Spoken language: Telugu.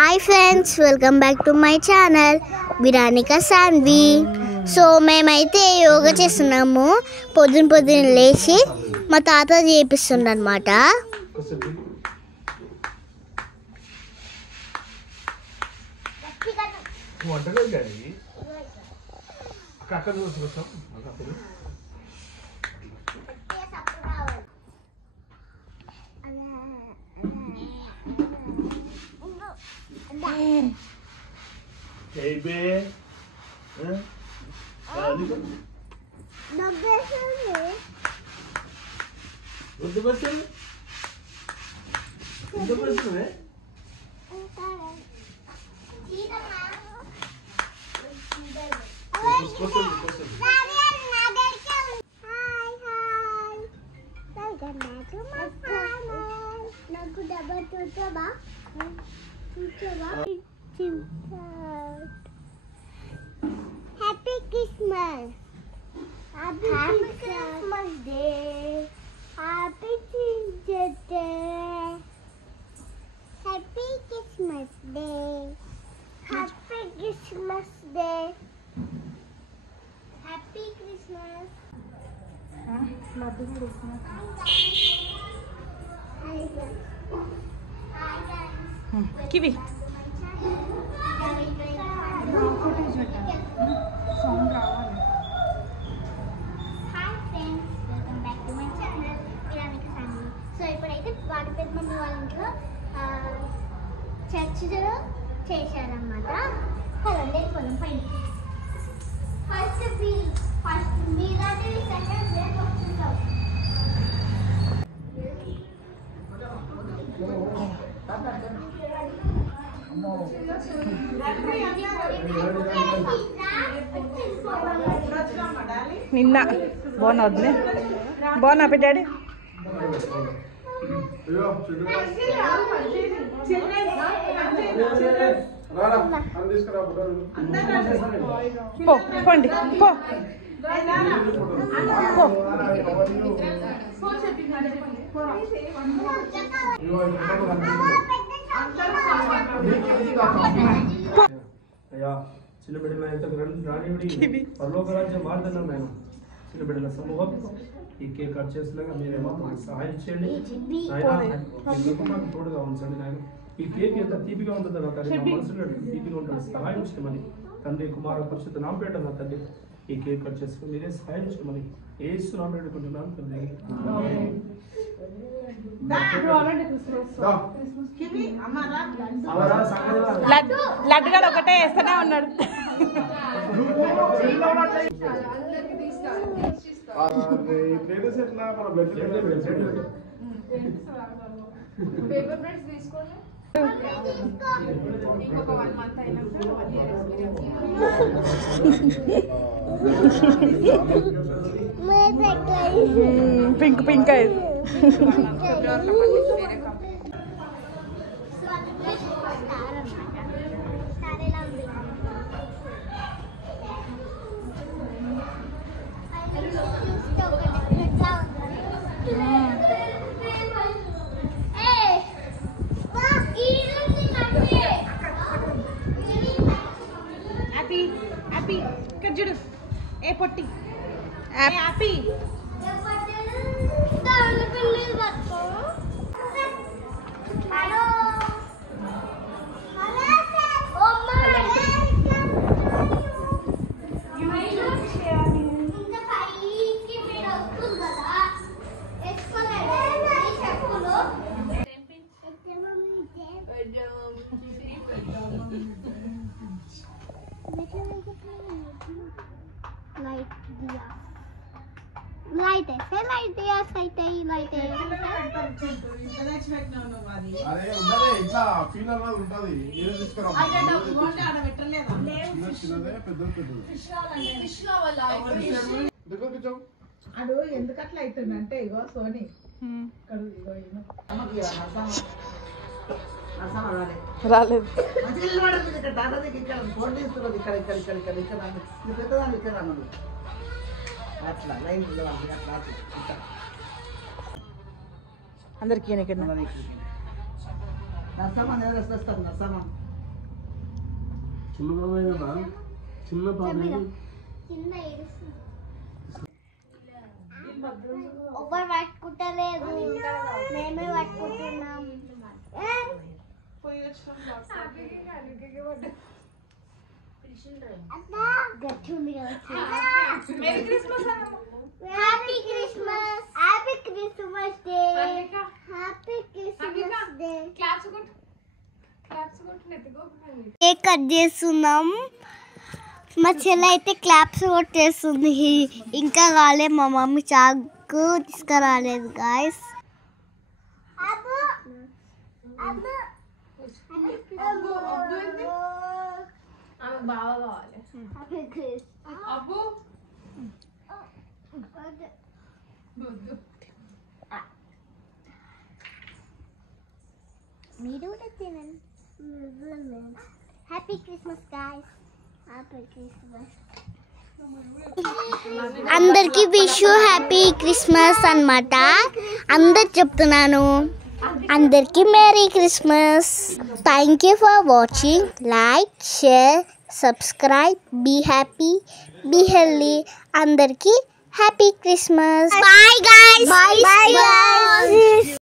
Hi friends, welcome back to my channel Viranika Saanvi. So మేమైతే యోగా చేస్తున్నాము. పొద్దున లేచి మా తాత చేపిస్తుండ అనమాట. Hey babe, Happy Christmas. Happy Christmas Day. Happy Christmas Day. Happy Christmas Day. Happy Christmas Day. Happy Christmas. Kiwi. Hi friends, welcome back to my channel Viranika Saanvi. So ఇప్పుడైతే వాటి పెద్ద మమ్మీ వాళ్ళ ఇంట్లో చర్చిలో చేశారన్నమాట. కదండి వెళ్ళిపోదాం పైన. ఫస్ట్ మీలాంటి సెకండ్ డే వస్తుంటాం. నిన్న బాగున్నా వద్దులే బాగున్నా డాడీ. పో పోండి పో అయ్యా చిన్న బిడ్డల రానివిడి పరలోక రాజ్యం వాడుతున్నాం ఆయన. చిన్న బిడ్డల సమూహం ఈ కేక్ కట్ చేస్తున్నాగా మీరేమో మాకు సహాయం చేయండి ఆయన. మాకు తోడుగా ఉంచండి నాయన. ఈ కేక్ ఎంత తీపిగా ఉంటుందో నా తండ్రి, నా మనసులో తీపిగా ఉంటుంది. సహాయం చేయమని తండ్రి కుమార పరిశుద్ధ నామపేట నా తండ్రి ఈ కేక్ కట్ చేసుకుని మీరే సహాయం చేయమని ఏసు నామ పెట్టుకుంటున్నాను తండ్రి. లడ్డు కూడా ఒకటే వేస్తూనే ఉన్నాడు. పింక్ పింక్ అయింది. హ్యాపీ ఇక్కడ చూడు ఏ పొట్టి హ్యాపీ. लाइट है लाइट है सही है लाइट है అరే ఉండదే ఇట్లా ఫీలర్ లాగా ఉంటది. ఏదో తీసుకురా చిన్నదే పెద్దది దగ్గర కూర్చో. అడు ఎందుకు అట్లా అవుతుంది అంటే ఇగో సోని రాలేదు. అందరికి నర్సమ్మ చిన్న పాపే కదా చిన్న పాప ఎవరు పట్టుకుంటలేదు, మేమే పట్టుకుంటున్నాం. గట్టి ఉంది కదా. Merry Christmas happy Christmas, happy Christmas day, happy Christmas day. Claps కొట్టు నెత్తికో. కేక్ కట్ చేస్తున్నాం. మా చెల్లి అయితే క్లాప్స్ కొట్టేస్తుంది. ఇంకా రాలే, మా మమ్మీ చాకు తీసుకురాలేదు గాయస్. బాగా కావాలి అబ్బు. మీరు కూడా తినండి. Happy Christmas guys, happy Christmas. అందరికి విష్ హ్యాపీ క్రిస్మస్ అన్నమాట. అందరికి చెప్తున్నాను, అందరికి merry Christmas. Thank you for watching. Like, share, subscribe. Be happy, be healthy. అందరికి హ్యాపీ క్రిస్మస్. Bye guys.